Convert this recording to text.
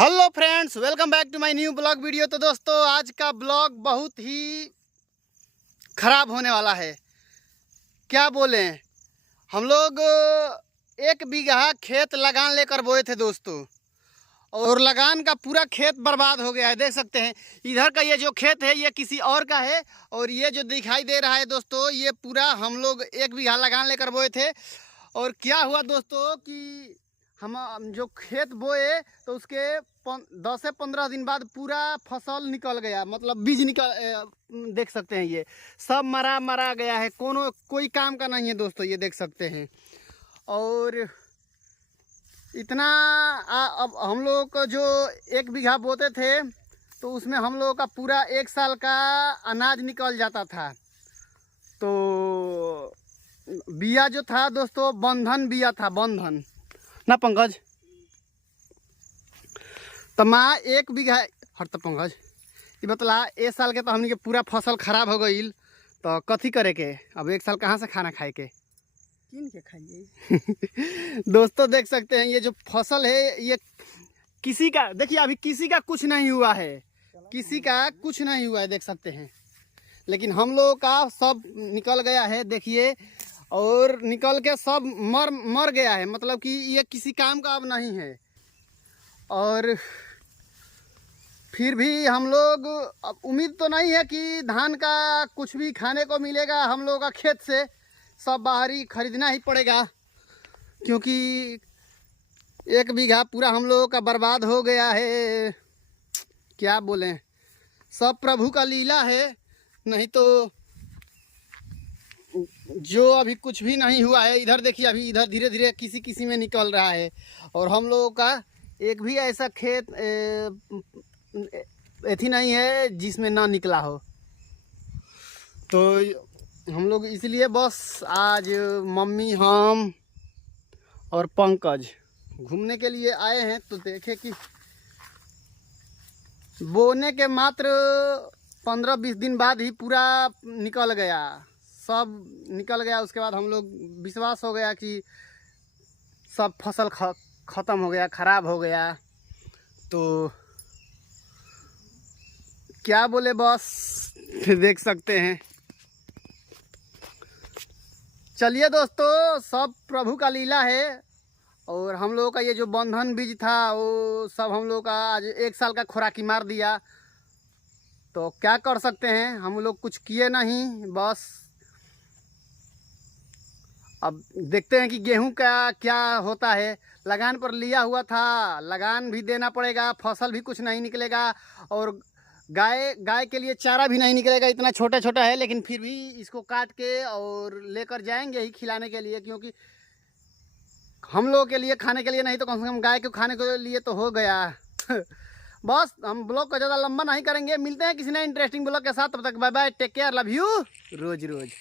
Hello friends, welcome back to my new blog video. तो दोस्तों, आज का ब्लॉग बहुत ही ख़राब होने वाला है। क्या बोलें, हम लोग 1 बीघा खेत लगान लेकर बोए थे दोस्तों, और लगान का पूरा खेत बर्बाद हो गया है। देख सकते हैं, इधर का ये जो खेत है ये किसी और का है, और ये जो दिखाई दे रहा है दोस्तों, ये पूरा हम लोग 1 बीघा लगान लेकर बोए थे। और क्या हुआ दोस्तों कि हम जो खेत बोए तो उसके 10 से 15 दिन बाद पूरा फसल निकल गया, मतलब बीज निकल, देख सकते हैं ये सब मरा गया है। कोई काम का नहीं है दोस्तों, ये देख सकते हैं। और इतना अब हम लोग को जो 1 बीघा बोते थे तो उसमें हम लोगों का पूरा 1 साल का अनाज निकल जाता था। तो बिया जो था दोस्तों, बंधन बिया था, बंधन ना पंकज। तो माँ 1 बीघा हट पंकज, ये बतला 1 साल के तो हमने के पूरा फसल खराब हो गई, तो कथी करे के? अब 1 साल कहाँ से खाना खाए के, किन के खाइए? दोस्तों देख सकते हैं, ये जो फसल है ये किसी का, देखिए अभी किसी का कुछ नहीं हुआ है, किसी का कुछ नहीं हुआ है, देख सकते हैं। लेकिन हम लोगों का सब निकल गया है, देखिए, और निकल के सब मर गया है, मतलब कि ये किसी काम का अब नहीं है। और फिर भी हम लोग, अब उम्मीद तो नहीं है कि धान का कुछ भी खाने को मिलेगा हम लोगों का खेत से, सब बाहर ही खरीदना ही पड़ेगा, क्योंकि 1 बीघा पूरा हम लोगों का बर्बाद हो गया है। क्या बोलें, सब प्रभु का लीला है। नहीं तो जो अभी कुछ भी नहीं हुआ है, इधर देखिए, अभी इधर धीरे धीरे किसी किसी में निकल रहा है, और हम लोगों का एक भी ऐसा खेत ऐसी नहीं है जिसमें ना निकला हो। तो हम लोग इसलिए बस आज मम्मी, हम और पंकज घूमने के लिए आए हैं। तो देखे कि बोने के मात्र 15-20 दिन बाद ही पूरा निकल गया, सब निकल गया। उसके बाद हम लोग विश्वास हो गया कि सब फसल ख़त्म हो गया, ख़राब हो गया। तो क्या बोले, बस देख सकते हैं। चलिए दोस्तों, सब प्रभु का लीला है। और हम लोगों का ये जो बंधन बीज था वो सब हम लोग का आज 1 साल का खुराकी मार दिया। तो क्या कर सकते हैं, हम लोग कुछ किए नहीं, बस अब देखते हैं कि गेहूं का क्या होता है। लगान पर लिया हुआ था, लगान भी देना पड़ेगा, फसल भी कुछ नहीं निकलेगा, और गाय के लिए चारा भी नहीं निकलेगा। इतना छोटा छोटा है, लेकिन फिर भी इसको काट के और लेकर जाएंगे ही खिलाने के लिए, क्योंकि हम लोगों के लिए खाने के लिए नहीं तो कम से कम गाय को खाने के लिए तो हो गया। बस हम ब्लॉग को ज़्यादा लंबा नहीं करेंगे, मिलते हैं किसी नए इंटरेस्टिंग ब्लॉग के साथ। तब तक bye bye, take care, love you, रोज रोज।